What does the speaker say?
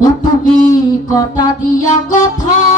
ও তুমি কথা দিয়া কথা।